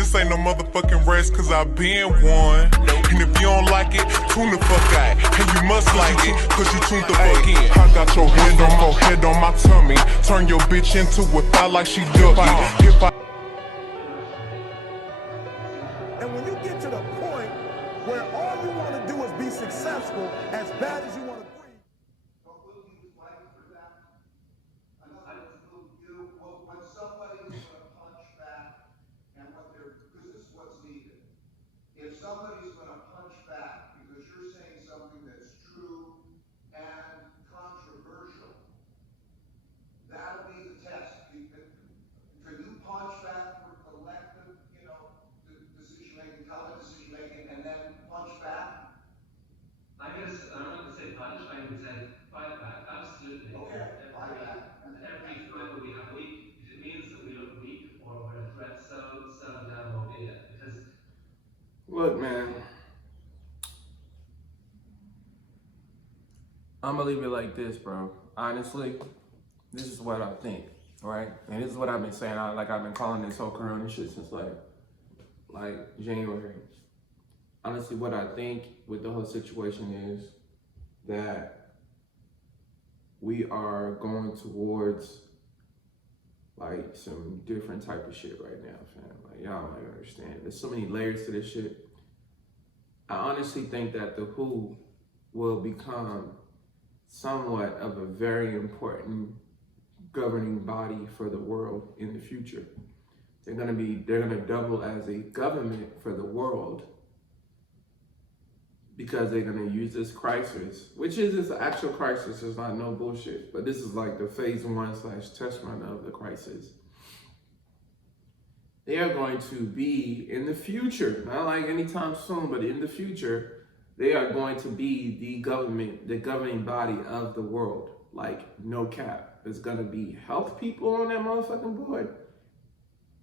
This ain't no motherfucking race, cause I been one. And if you don't like it, tune the fuck out. And you must like it, cause you tuned the fuck in. I got your head on my tummy. Turn your bitch into a thigh like she ducky. If I And when you get to the point where all you want to do is be successful, as bad as you want to breathe. But will you fight for that? When somebody is going to punch back, and because this is what's needed. If somebody's going to punch back because you're saying something that's true and controversial, that'll be the test. Can you punch back for collective, decision making, collective decision making, and then punch back? I guess I'm not going to say punch, I'm going to say fight back. Absolutely. Okay, fight back. Every fight that we have weak, if it means that we look weak or we're a threat, so damn well be it. Because look, man, I'm gonna leave it like this, bro. Honestly, this is what I think, right? And this is what I've been saying. I've been calling this whole corona shit since like January. Honestly, what I think with the whole situation is that we are going towards like some different type of shit right now, fam. Like, y'all might understand. There's so many layers to this shit. I honestly think that the WHO will become somewhat of a very important governing body for the world in the future. They're gonna double as a government for the world because they're gonna use this crisis, which is this actual crisis. It's not no bullshit, but this is like the phase 1/test run of the crisis. They are going to be in the future, not like anytime soon, but in the future, they are going to be the government, the governing body of the world. Like, no cap. There's gonna be health people on that motherfucking board,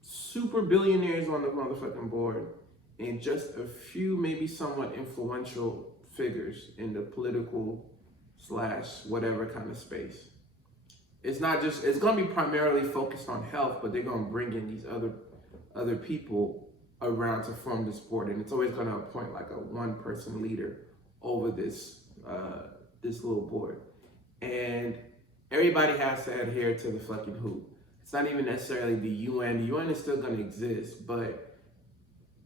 super billionaires on the motherfucking board, and just a few maybe somewhat influential figures in the political / whatever kind of space. It's gonna be primarily focused on health, but they're gonna bring in these other people around to form this board, and it's always gonna appoint like a one-person leader over this little board. And everybody has to adhere to the fucking WHO. It's not even necessarily the UN. The UN is still gonna exist, but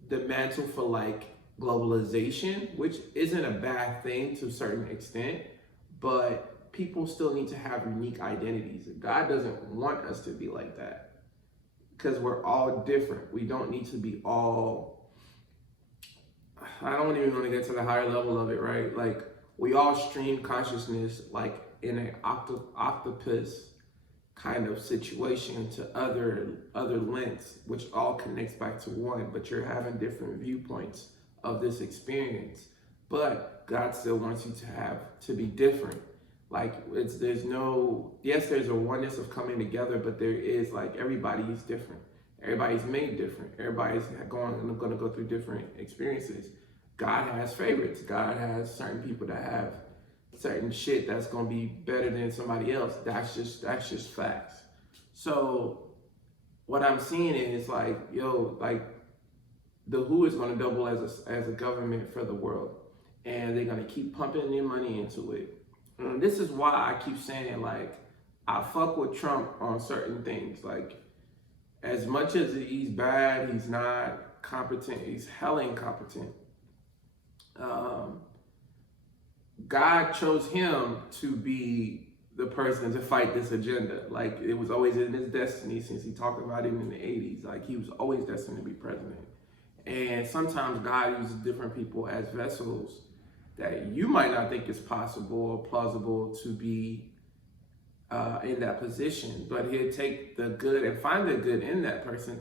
the mantle for like globalization, which isn't a bad thing to a certain extent, but people still need to have unique identities. God doesn't want us to be like that because we're all different. We don't need to be all, I don't even want to get to the higher level of it, right? Like, we all stream consciousness like in an octopus kind of situation to other lengths, which all connects back to one, but you're having different viewpoints of this experience. But God still wants you to be different. Like, there's a oneness of coming together, but there is like, everybody is different. Everybody's made different. Everybody's going to go through different experiences. God has favorites. God has certain people that have certain shit that's gonna be better than somebody else. That's just facts. So what I'm seeing is like, like the WHO is gonna double as a government for the world, and they're gonna keep pumping their money into it. And this is why I keep saying, like, I fuck with Trump on certain things. Like, as much as he's bad, he's not competent, he's hella incompetent. God chose him to be the person to fight this agenda. Like, it was always in his destiny since he talked about it in the 80s. Like, he was always destined to be president. And sometimes God uses different people as vessels that you might not think is possible or plausible to be in that position, but he'll take the good and find the good in that person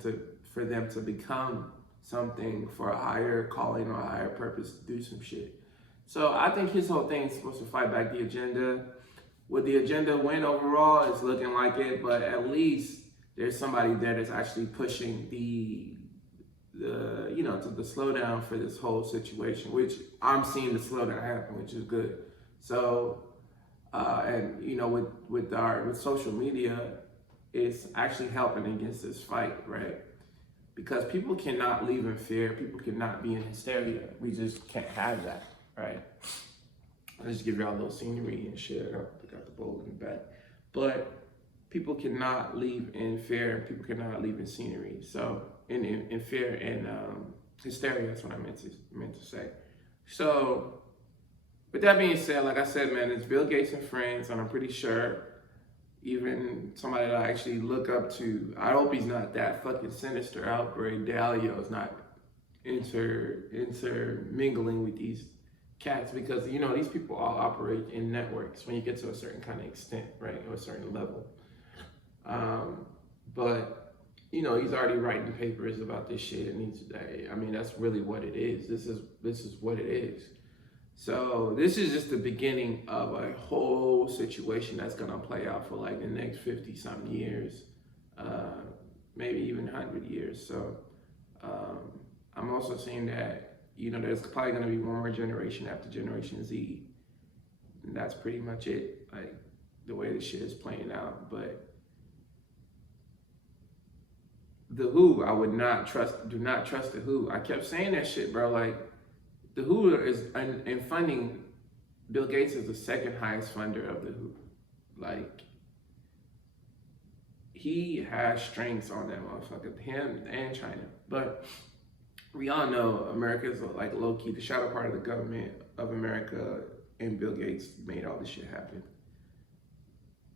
for them to become something for a higher calling or a higher purpose to do some shit. So I think his whole thing is supposed to fight back the agenda. Would the agenda win overall? It's looking like it, but at least there's somebody there that's actually pushing the slowdown for this whole situation, which I'm seeing the slowdown happen, which is good. So, with social media, it's actually helping against this fight, right? because people cannot live in fear. People cannot be in hysteria. We just can't have that, right? I'll just give y'all a little scenery and shit. I got the bowl in the back. But people cannot live in fear. People cannot live in scenery. So in fear and hysteria, that's what I meant to say. So with that being said, like I said, man, it's Bill Gates and friends, and I'm pretty sure even somebody that I actually look up to, I hope he's not that fucking sinister out there. Dalio is not intermingling with these cats, because you know these people all operate in networks when you get to a certain kind of extent, right, or a certain level. But you know he's already writing papers about this shit, and I mean that's really what it is. This is what it is. So this is just the beginning of a whole situation that's gonna play out for like the next 50-something years, maybe even 100 years. So I'm also seeing that, you know, there's probably gonna be one more generation after Generation Z, and that's pretty much it. Like the way the shit is playing out. But the WHO, I would not trust. Do not trust the WHO. I kept saying that shit, bro. Like the WHO is in funding. Bill Gates is the second highest funder of the WHO. Like he has strengths on that motherfucker, him and China. But we all know America is like low key the shadow part of the government of America, and Bill Gates made all this shit happen.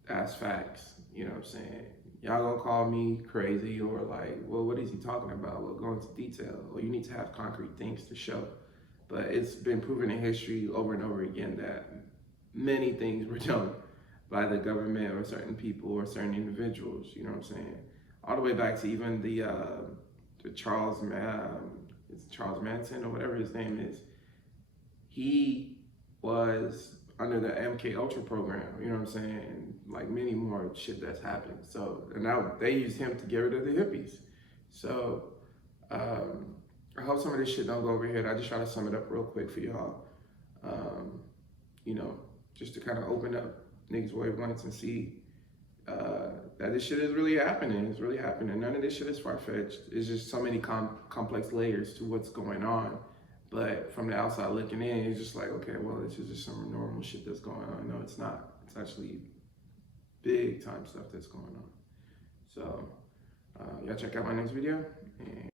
That's facts. You know what I'm saying? Y'all gonna call me crazy or like, well, what is he talking about? We'll go into detail. Well, you need to have concrete things to show. But it's been proven in history over and over again that many things were done by the government or certain people or certain individuals. You know what I'm saying? All the way back to even the Charles Manson or whatever his name is. He was under the MK Ultra program. You know what I'm saying? Like many more shit that's happened. So, and now they used him to get rid of the hippies. So, I hope some of this shit don't go over here. I just try to sum it up real quick for y'all. You know, just to kind of open up niggas' wavelengths and see that this shit is really happening. It's really happening. None of this shit is far-fetched. It's just so many complex layers to what's going on. But from the outside looking in, it's just like, okay, well, this is just some normal shit that's going on. No, it's not. It's actually big time stuff that's going on. So y'all check out my next video. And